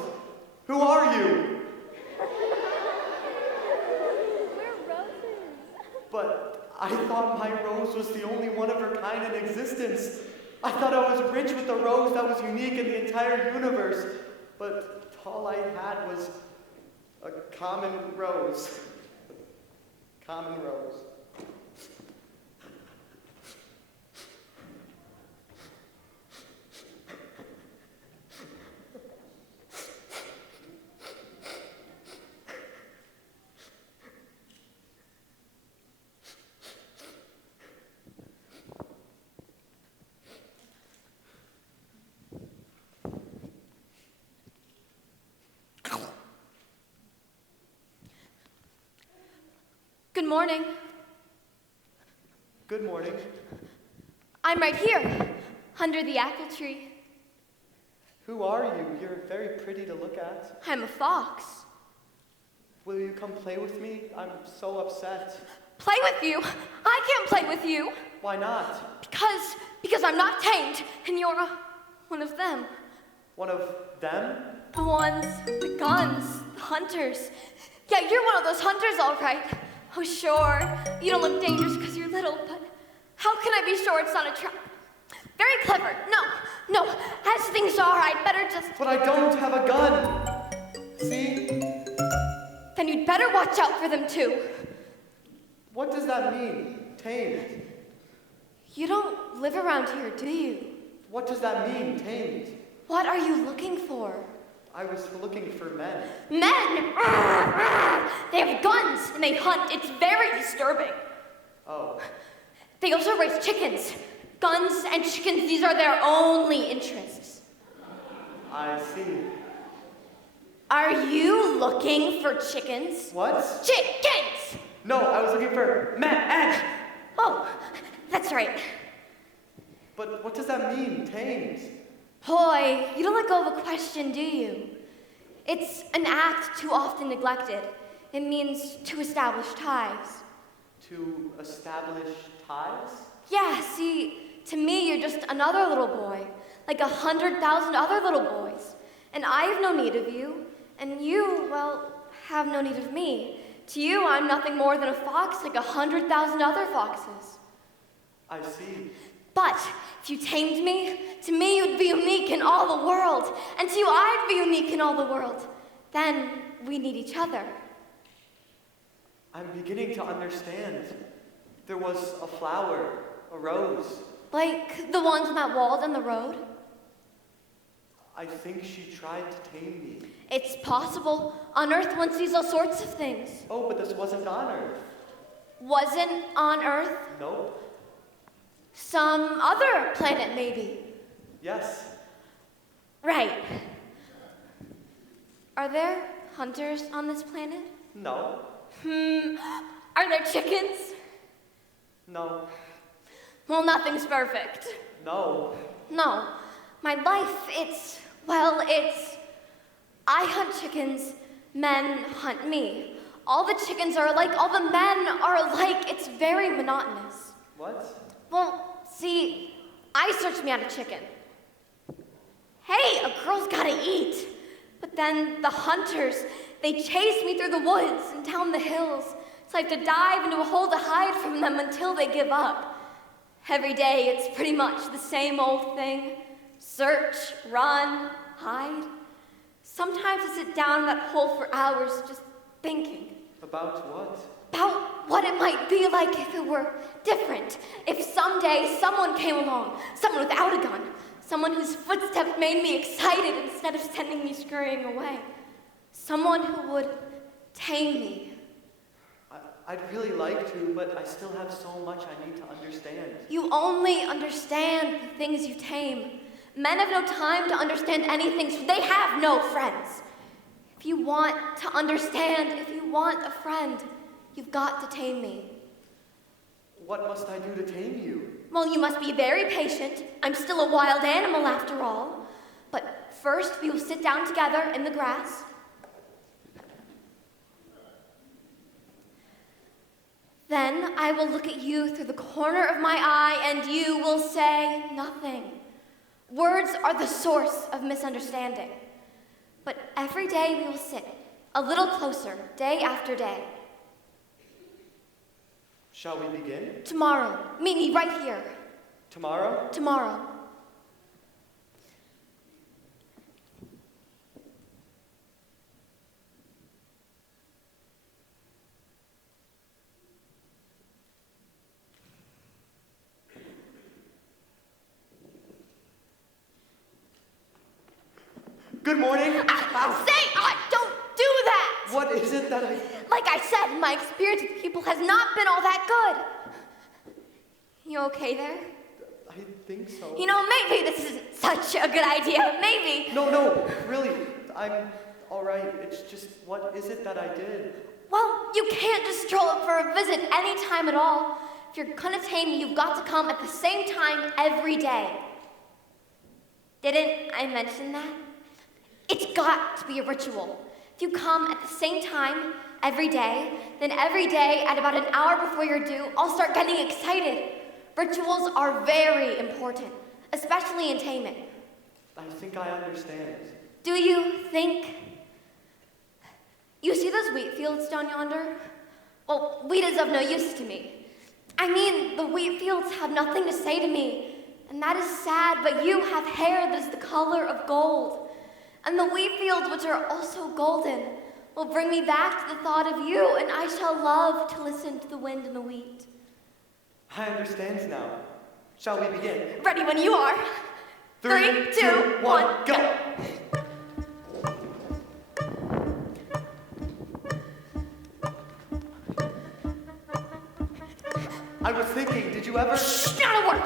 Who are you? We're roses. But I thought my rose was the only one of her kind in existence. I thought I was rich with a rose that was unique in the entire universe. But all I had was a common rose. Common rose. Good morning. Good morning. I'm right here, under the apple tree. Who are you? You're very pretty to look at. I'm a fox. Will you come play with me? I'm so upset. Play with you? I can't play with you. Why not? Because I'm not tamed, and you're one of them. One of them? The ones, the guns, the hunters. Yeah, you're one of those hunters, all right. Oh, sure, you don't look dangerous because you're little, but how can I be sure it's not a trap? Very clever. No, as things are, I'd better just... But I don't have a gun. See? Then you'd better watch out for them, too. What does that mean? Tamed. You don't live around here, do you? What does that mean, tamed? What are you looking for? I was looking for men. Men! They have guns and they hunt. It's very disturbing. Oh. They also raise chickens. Guns and chickens, these are their only interests. I see. Are you looking for chickens? What? Chickens! No, I was looking for men. Oh, that's right. But what does that mean, tamed? Boy, you don't let go of a question, do you? It's an act too often neglected. It means to establish ties. To establish ties? Yeah, see, to me you're just another little boy, like 100,000 other little boys. And I have no need of you, and you, well, have no need of me. To you, I'm nothing more than a fox like 100,000 other foxes. I see. But if you tamed me, to me you'd be unique in all the world. And to you, I'd be unique in all the world. Then we need each other. I'm beginning to understand. There was a flower, a rose. Like the ones on that wall down the road? I think she tried to tame me. It's possible. On Earth, one sees all sorts of things. Oh, but this wasn't on Earth. Wasn't on Earth? Nope. Some other planet, maybe. Yes. Right. Are there hunters on this planet? No. Are there chickens? No. Well, nothing's perfect. No. No. My life, it's... I hunt chickens, men hunt me. All the chickens are alike, all the men are alike. It's very monotonous. What? Well, see, I searched me out a chicken. Hey, a girl's gotta eat. But then the hunters, they chase me through the woods and down the hills. So I have to dive into a hole to hide from them until they give up. Every day, it's pretty much the same old thing. Search, run, hide. Sometimes I sit down in that hole for hours just thinking. About what? About what it might be like if it were different. If someday someone came along, someone without a gun, someone whose footsteps made me excited instead of sending me scurrying away. Someone who would tame me. I'd really like to, but I still have so much I need to understand. You only understand the things you tame. Men have no time to understand anything, so they have no friends. If you want to understand, if you want a friend, you've got to tame me. What must I do to tame you? Well, you must be very patient. I'm still a wild animal after all. But first, we will sit down together in the grass. Then I will look at you through the corner of my eye, and you will say nothing. Words are the source of misunderstanding. But every day we will sit a little closer, day after day. Shall we begin? Tomorrow, meet me right here. Tomorrow? Tomorrow. Good morning. Don't do that! What is it that I... Like I said, my experience with people has not been all that good. You okay there? I think so. You know, maybe this isn't such a good idea. Maybe. No, really. I'm all right. It's just, what is it that I did? Well, you can't just stroll up for a visit any time at all. If you're gonna tame me, you've got to come at the same time every day. Didn't I mention that? It's got to be a ritual. If you come at the same time every day, then every day at about an hour before you're due, I'll start getting excited. Rituals are very important, especially in taming. I think I understand. Do you think? You see those wheat fields down yonder? Well, wheat is of no use to me. I mean, the wheat fields have nothing to say to me, and that is sad, but you have hair that is the color of gold. And the wheat fields, which are also golden, will bring me back to the thought of you, and I shall love to listen to the wind and the wheat. I understand now. Shall we begin? Ready when you are. 3, 2, 1, go! I was thinking, did you ever... Shh, not a word!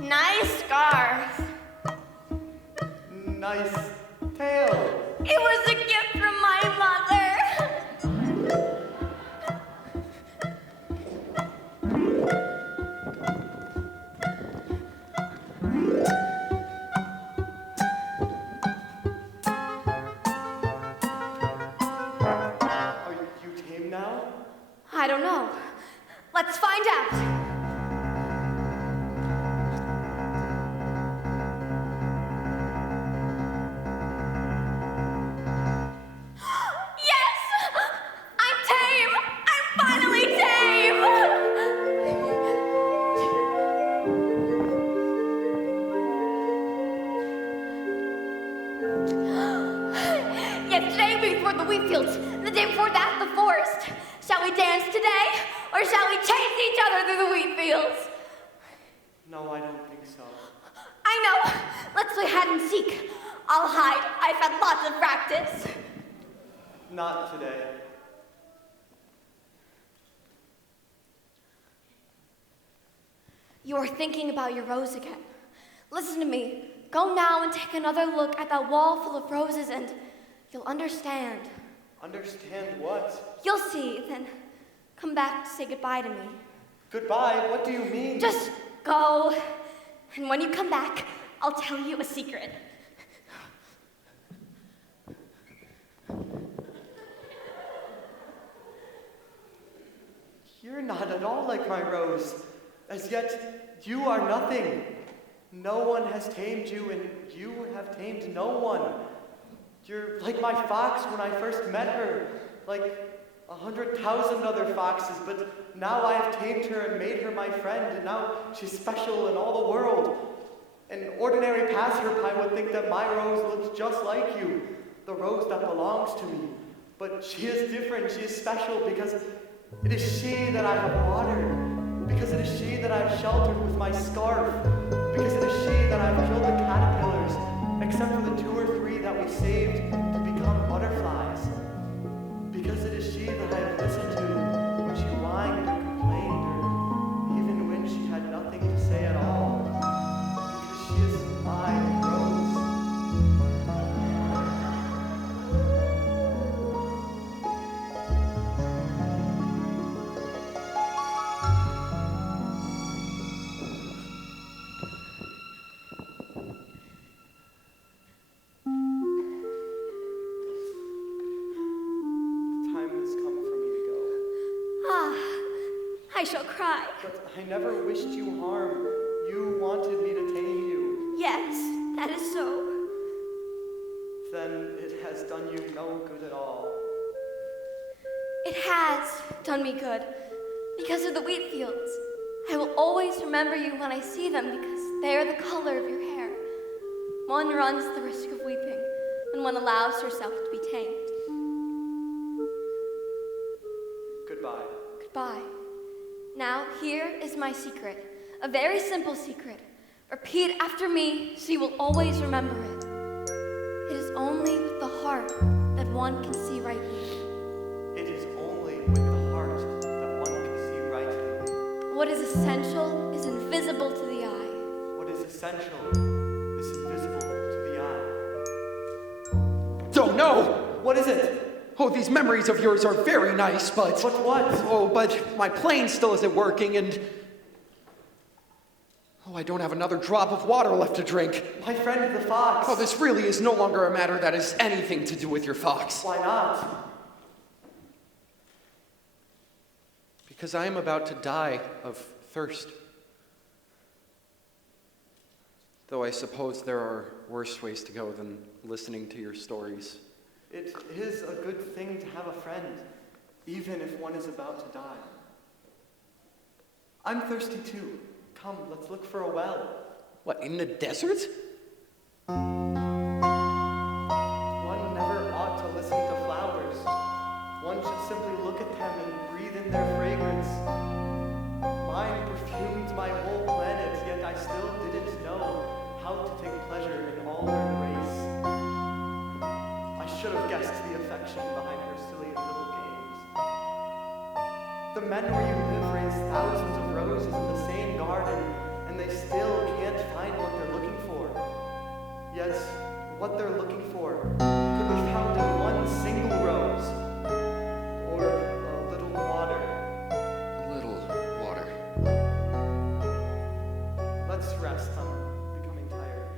Nice scarf. Nice tail. It was a gift from my mother. Are you tame now? I don't know. Let's find out. Yesterday we explored the wheat fields, and the day before that, the forest. Shall we dance today, or shall we chase each other through the wheat fields? No, I don't think so. I know. Let's play hide and seek. I'll hide. I've had lots of practice. Not today. You are thinking about your rose again. Listen to me. Go now and take another look at that wall full of roses, and you'll understand. Understand what? You'll see, then come back to say goodbye to me. Goodbye? What do you mean? Just go, and when you come back, I'll tell you a secret. You're not at all like my rose. As yet, you are nothing. No one has tamed you, and you have tamed no one. You're like my fox when I first met her, like 100,000 other foxes, but now I have tamed her and made her my friend, and now she's special in all the world. An ordinary passerby would think that my rose looks just like you, the rose that belongs to me. But she is different, she is special, because it is she that I have watered, because it is she that I have sheltered with my scarf, because it is she that I have killed the caterpillars, except for the 2 or 3 that we saved to become butterflies. Because it is she that I have listened to when she whined or complained, or even when she had nothing to say at all. Because she is my rose. I shall cry. But I never wished you harm. You wanted me to tame you. Yes, that is so. Then it has done you no good at all. It has done me good because of the wheat fields. I will always remember you when I see them because they are the color of your hair. One runs the risk of weeping and one allows herself to be tamed. Goodbye. Goodbye. Now, here is my secret. A very simple secret. Repeat after me so you will always remember it. It is only with the heart that one can see rightly. It is only with the heart that one can see rightly. What is essential essential is invisible to the eye. Oh, no! What is it? Oh, these memories of yours are very nice, but... But what? Oh, but my plane still isn't working, and... Oh, I don't have another drop of water left to drink. My friend the fox. Oh, this really is no longer a matter that has anything to do with your fox. Why not? Because I am about to die of thirst. Though I suppose there are worse ways to go than listening to your stories. It is a good thing to have a friend, even if one is about to die. I'm thirsty too. Come, let's look for a well. What, in the desert? One never ought to listen to flowers. One should simply look at them and breathe in their fragrance. Mine perfumed my whole planet, yet I still didn't know how to take pleasure in all their grace. I should have guessed the affection behind her silly little games. The men where you live raise thousands of roses in the same garden, and they still can't find what they're looking for. Yet, what they're looking for could be found in one single rose, or a little water. Little water. Let's rest. I'm becoming tired.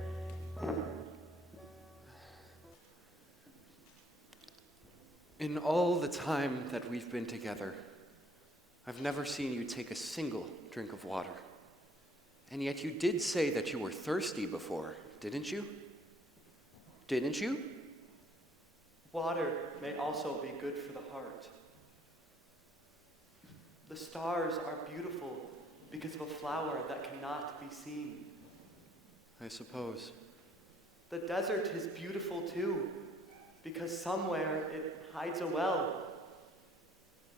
In all the time that we've been together, I've never seen you take a single drink of water. And yet you did say that you were thirsty before, didn't you? Didn't you? Water may also be good for the heart. The stars are beautiful because of a flower that cannot be seen. I suppose. The desert is beautiful too, because somewhere it hides a well.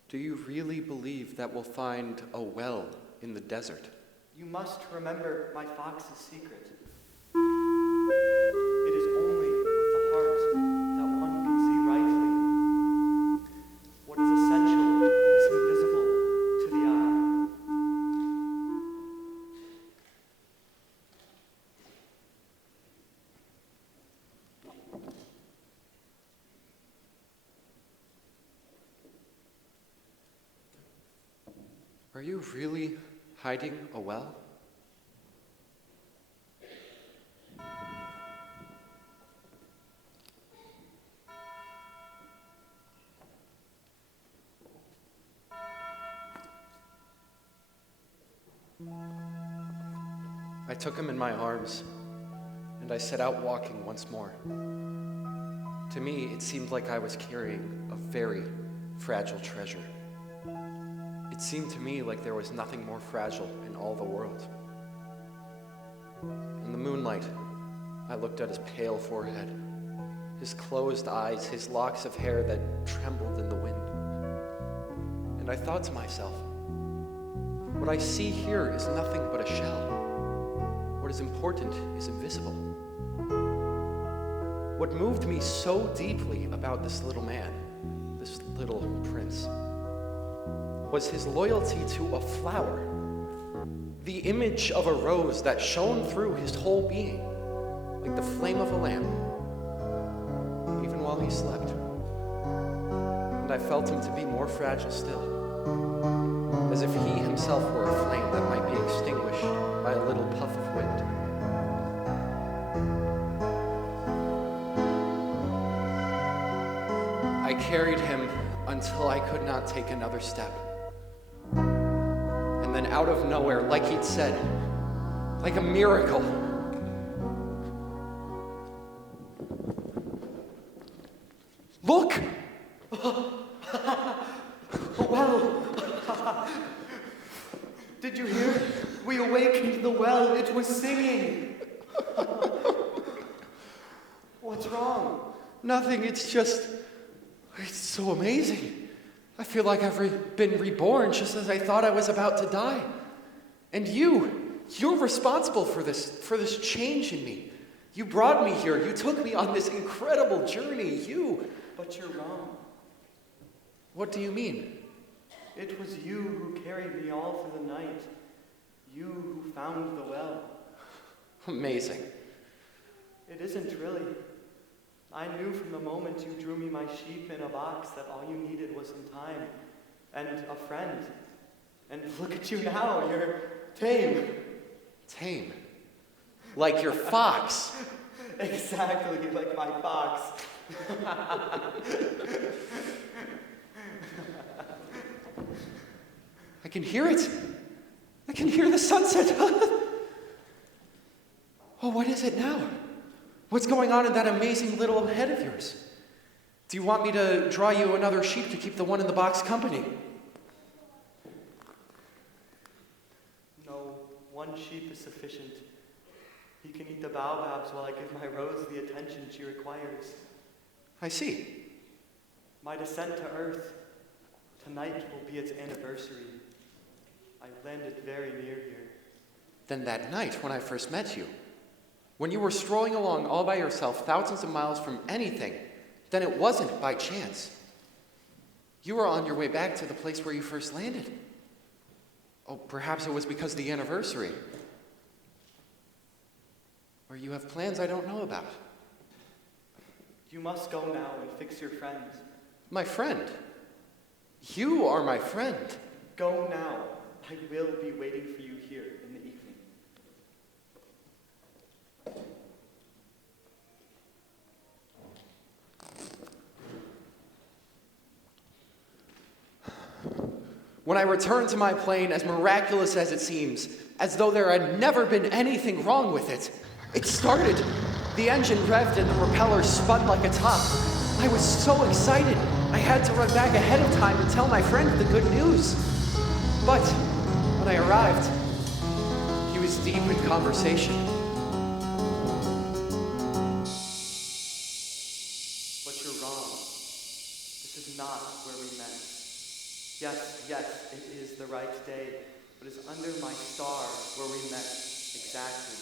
Do you really believe that we'll find a well in the desert? You must remember my fox's secret. It is only with the heart that one can see rightly. What is essential is invisible to the eye. Are you really hiding a well? I took him in my arms, and I set out walking once more. To me, it seemed like I was carrying a very fragile treasure. It seemed to me like there was nothing more fragile in all the world. In the moonlight, I looked at his pale forehead, his closed eyes, his locks of hair that trembled in the wind. And I thought to myself, what I see here is nothing but a shell. What is important is invisible. What moved me so deeply about this little man, this little prince, was his loyalty to a flower, the image of a rose that shone through his whole being, like the flame of a lamp, even while he slept. And I felt him to be more fragile still, as if he himself were a flame that might be extinguished by a little puff of wind. I carried him until I could not take another step. And then out of nowhere, like he'd said, like a miracle, look! Well, did you hear? We awakened the well. It was singing. What's wrong? Nothing, it's so amazing. I feel like I've been reborn just as I thought I was about to die. And you're responsible for this change in me. You brought me here. You took me on this incredible journey. But you're wrong. What do you mean? It was you who carried me all through the night. You who found the well. Amazing. It isn't really. I knew from the moment you drew me my sheep in a box that all you needed was some time and a friend. And look at you now, you're tame. Tame. Like your fox. Exactly like my fox. I can hear it. I can hear the sunset. Oh, what is it now? What's going on in that amazing little head of yours? Do you want me to draw you another sheep to keep the one in the box company? No, one sheep is sufficient. He can eat the baobabs while I give my rose the attention she requires. I see. My descent to Earth, tonight will be its anniversary. I landed very near here. Then that night when I first met you, when you were strolling along all by yourself thousands of miles from anything, then it wasn't by chance. You were on your way back to the place where you first landed. Oh, perhaps it was because of the anniversary. Or you have plans I don't know about. You must go now and fix your friends. My friend? You are my friend. Go now. I will be waiting for you here in the evening. When I returned to my plane, as miraculous as it seems, as though there had never been anything wrong with it, it started. The engine revved and the propeller spun like a top. I was so excited, I had to run back ahead of time and tell my friend the good news. But when I arrived, he was deep in conversation. But you're wrong. This is not where we met. Yes, it is the right day, but it's under my star where we met exactly.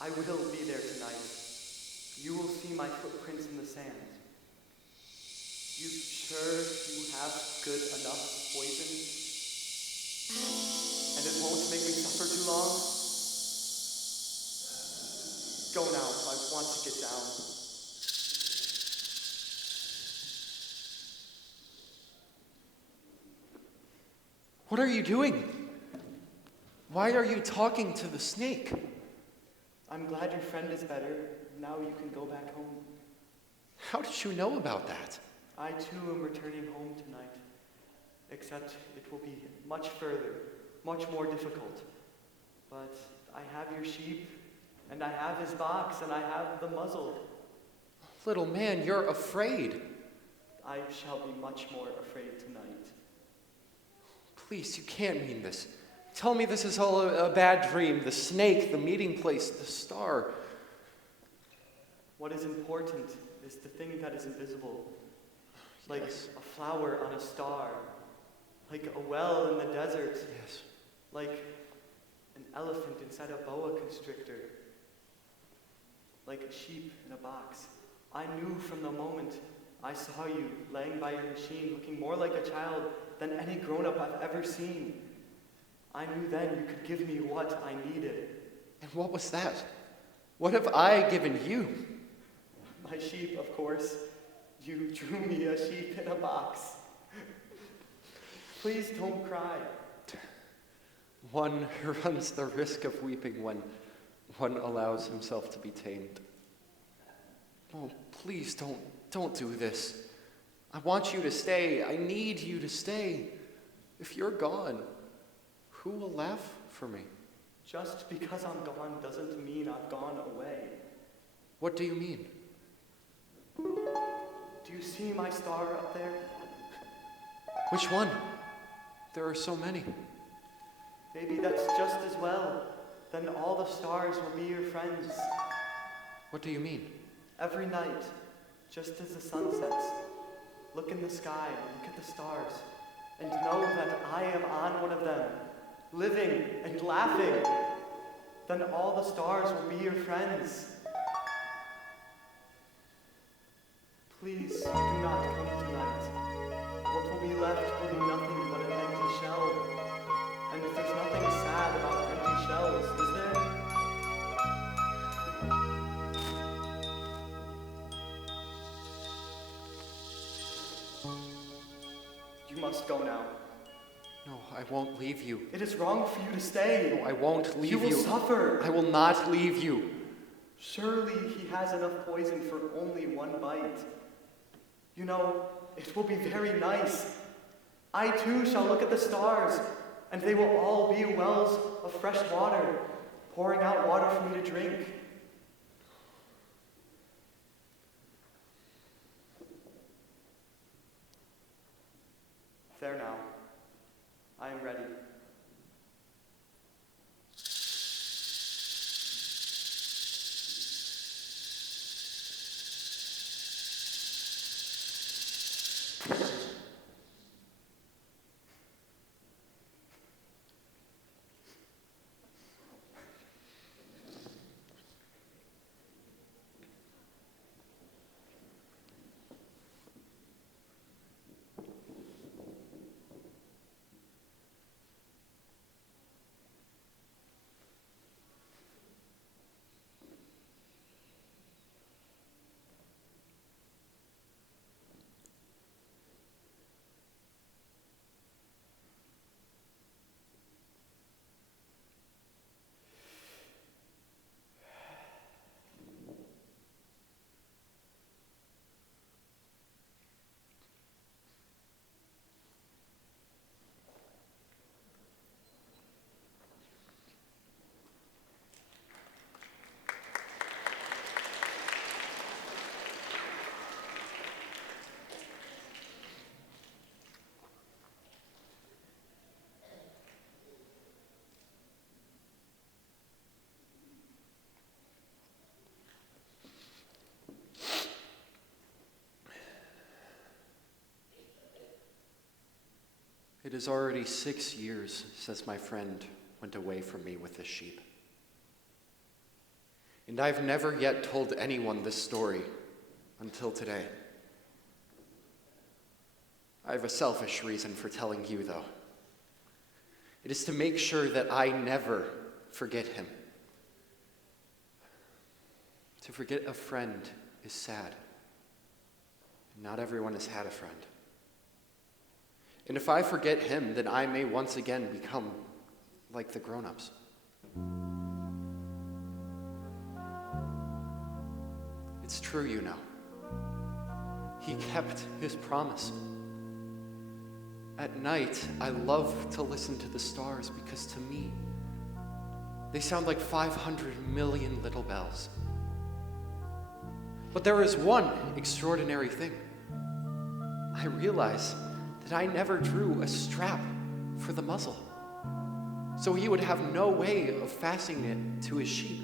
I will be there tonight. You will see my footprints in the sand. You sure you have good enough poison? And it won't make me suffer too long? Go now, I want to get down. What are you doing? Why are you talking to the snake? I'm glad your friend is better. Now you can go back home. How did you know about that? I too am returning home tonight. Except it will be much further, much more difficult. But I have your sheep, and I have his box, and I have the muzzle. Little man, you're afraid. I shall be much more afraid tonight. Please, you can't mean this. Tell me this is all a bad dream. The snake, the meeting place, the star. What is important is the thing that is invisible. Like Yes. a flower on a star. Like a well in the desert. Yes. Like an elephant inside a boa constrictor. Like a sheep in a box. I knew from the moment I saw you laying by your machine looking more like a child than any grown-up I've ever seen. I knew then you could give me what I needed. And what was that? What have I given you? My sheep, of course. You drew me a sheep in a box. Please don't cry. One runs the risk of weeping when one allows himself to be tamed. Oh, please don't do this. I want you to stay. I need you to stay. If you're gone, who will laugh for me? Just because I'm gone doesn't mean I've gone away. What do you mean? Do you see my star up there? Which one? There are so many. Maybe that's just as well. Then all the stars will be your friends. What do you mean? Every night, just as the sun sets, look in the sky, look at the stars, and know that I am on one of them, living and laughing. Then all the stars will be your friends. Please do not come tonight. What will be left will be nothing but an empty shell. And if there's nothing sad about an empty shells, is there? You must go now. No, I won't leave you. It is wrong for you to stay. No, I won't leave you. You will suffer. I will not leave you. Surely he has enough poison for only one bite. You know, it will be very nice. I too shall look at the stars, and they will all be wells of fresh water, pouring out water for me to drink. There now. I am ready. It is already 6 years since my friend went away from me with the sheep. And I've never yet told anyone this story until today. I have a selfish reason for telling you, though. It is to make sure that I never forget him. To forget a friend is sad. Not everyone has had a friend. And if I forget him, then I may once again become like the grown-ups. It's true, you know. He kept his promise. At night, I love to listen to the stars because to me, they sound like 500 million little bells. But there is one extraordinary thing. I realize that I never drew a strap for the muzzle, so he would have no way of fastening it to his sheep.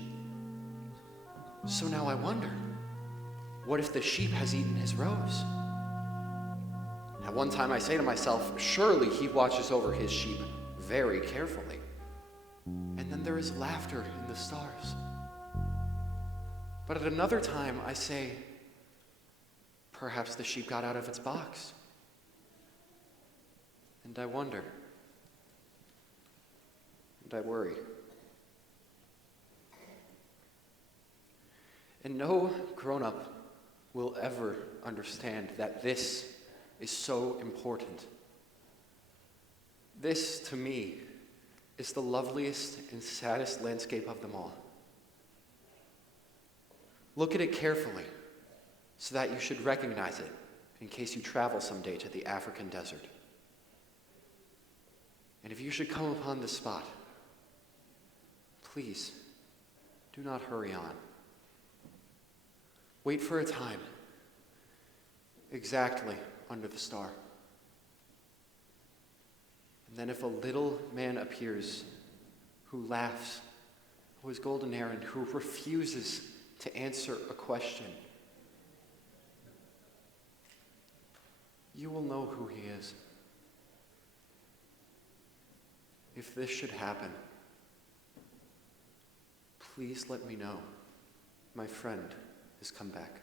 So now I wonder, what if the sheep has eaten his rose? At one time I say to myself, surely he watches over his sheep very carefully. And then there is laughter in the stars. But at another time I say, perhaps the sheep got out of its box. And I wonder, and I worry. And no grown-up will ever understand that this is so important. This, to me, is the loveliest and saddest landscape of them all. Look at it carefully, so that you should recognize it in case you travel someday to the African desert. And if you should come upon this spot, please do not hurry on. Wait for a time, exactly under the star. And then if a little man appears who laughs, who has golden hair, and who refuses to answer a question, you will know who he is. If this should happen, please let me know. My friend has come back.